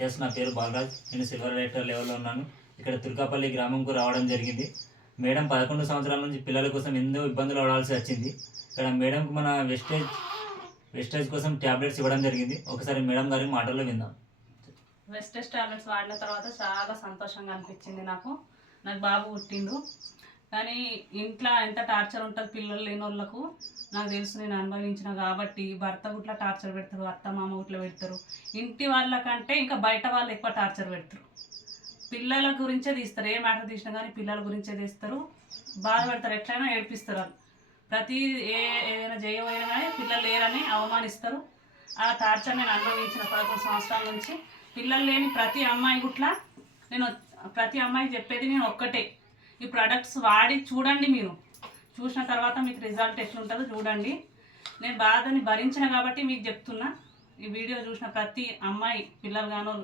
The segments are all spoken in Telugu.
ఎస్, నా పేరు బాలరాజ్. నేను సిల్వర్ డైరెక్టర్ లెవెల్లో ఉన్నాను. ఇక్కడ తుర్కాపల్లి గ్రామంకు రావడం జరిగింది. మేడం 11 సంవత్సరాల నుంచి పిల్లల కోసం ఎన్నో ఇబ్బందులు పడాల్సి వచ్చింది. ఇక్కడ మేడంకు మన వెస్టేజ్ కోసం ట్యాబ్లెట్స్ ఇవ్వడం జరిగింది. ఒకసారి మేడం గారి మాటల్లో విందాం. వెస్టేజ్ టాబ్లెట్స్ వాడిన తర్వాత చాలా సంతోషంగా అనిపించింది. నాకు బాబు పుట్టిండు. కానీ ఇంట్లో ఎంత టార్చర్ ఉంటుంది పిల్లలు లేని వాళ్ళకు నాకు తెలుసు, నేను అనుభవించిన కాబట్టి. భర్త గుట్లా టార్చర్ పెడతారు, అత్త మామ గుట్లా పెడతారు. ఇంటి వాళ్ళకంటే ఇంకా బయట వాళ్ళు ఎక్కువ టార్చర్ పెడతారు. పిల్లల గురించే తీస్తారు, ఏ మ్యాటర్ తీసినా కానీ పిల్లల గురించే తీస్తారు, బాధ పెడతారు, ఎట్లయినా ఏడిపిస్తారు. వాళ్ళు ప్రతి ఏదైనా చేయబోయినా కానీ పిల్లలు లేరని అవమానిస్తారు. ఆ టార్చర్ నేను అనుభవించిన 11 సంవత్సరాల నుంచి. పిల్లలు లేని ప్రతి అమ్మాయి గుట్లా ప్రతి అమ్మాయికి చెప్పేది నేను ఒక్కటే, ఈ ప్రొడక్ట్స్ వాడి చూడండి. మీరు చూసిన తర్వాత మీకు రిజల్ట్ ఎట్లుంటుందో చూడండి. నేను బాధని భరించిన కాబట్టి మీకు చెప్తున్నా. ఈ వీడియో చూసిన ప్రతి అమ్మాయి పిల్లలు గానో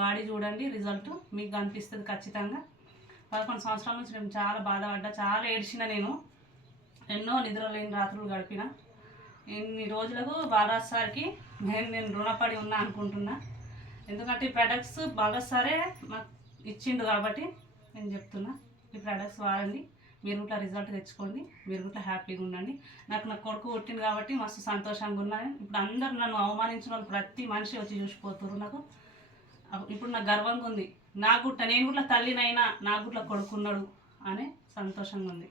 వాడి చూడండి, రిజల్ట్ మీకు కనిపిస్తుంది ఖచ్చితంగా. 11 సంవత్సరాల నుంచి నేను చాలా బాధపడ్డా, చాలా ఏడ్చిన. నేను ఎన్నో నిద్రలేని రాత్రులు గడిపిన. ఇన్ని రోజులకు బాలరాజ్ సార్కి నేను రుణపడి ఉన్నా అనుకుంటున్నా. ఎందుకంటే ఈ ప్రొడక్ట్స్ బాలరాజ్ సారే మాకు ఇచ్చిండు కాబట్టి నేను చెప్తున్నా. ఈ ప్రొడక్ట్స్ వాడండి, మీరు కూడా రిజల్ట్ తెచ్చుకోండి, మీరు కూడా హ్యాపీగా ఉండండి. నా కొడుకు పుట్టింది కాబట్టి మస్తు సంతోషంగా ఉన్నాను. ఇప్పుడు అందరు నన్ను అవమానించిన వాళ్ళు ప్రతి మనిషి వచ్చి చూసిపోతున్నారు. నాకు ఇప్పుడు నాకు గర్వంగా ఉంది. నేను కూడా తల్లినైనా నాకు కూడా కొడుకున్నాడు అనే సంతోషంగా ఉంది.